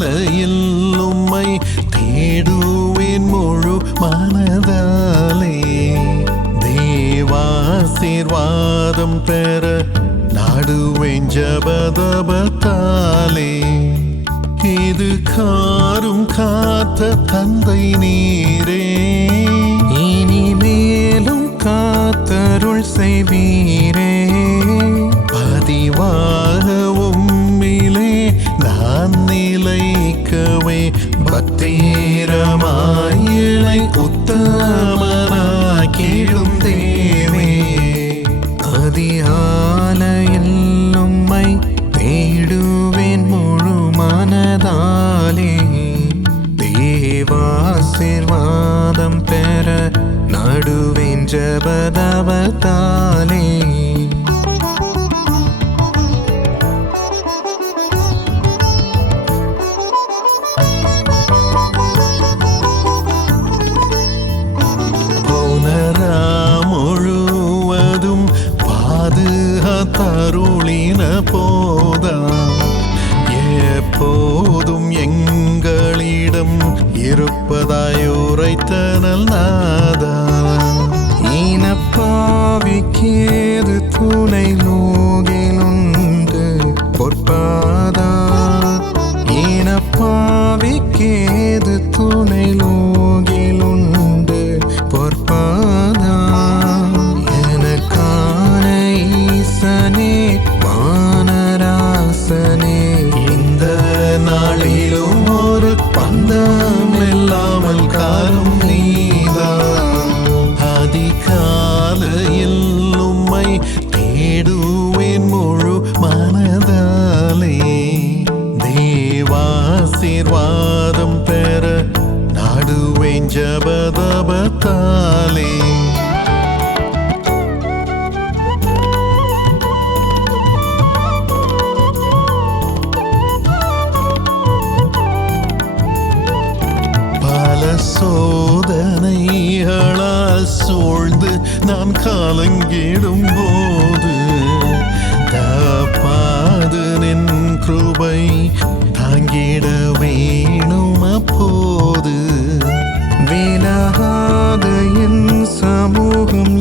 காலையில் உம்மை தேடுவேன் முழு மனதாலே தேவாசீர்வாதம் பெற நாடுவேன் ஜபதபத்தாலே இது காரும் காத்த தந்தை நீரே இனிமேலும் காத்தருள் செய்வீரே பதிவாக உம்மிலே நான் நிலைக்கவே பக்தீரமாயிலை உத்தமனாக்கிடும் தேவே அதிகாலையில் உம்மை தேடுவேன் முழு மனதாலே தேவாசீர்வாதம் பெற நாடுவேன் ஜபதபத்தாலே முழுவதும் பாதுகாத்தருளின போதா எப்போதும் எங்களிடம் இருப்பதாய் உரைத்தனல் நாதா இனப்பாவிக்கேது துணை நோகிலுண்டு பொற்பாதா இனப்பாவிக்கேது துணை நோகிலுண்டு பொற்பாதா எனக்கான ஈசனே வானராசனே இந்த நாளிலும் ஒரு பந்தம் இல்லாமல் காரும் நீதான் அதிகாலையில் உம்மை தேடுவேன் முழு மனதாலே தேவாசீர்வாதம் பெற நாடுவேன் ஜபதபத்தாலே சோதனைகளால் சூழ்ந்து நான் காலங்கிடும் போது தப்பாது நின் கிருபை தாங்கிட வேணும் அப்போது விலகாத என் சமூகம்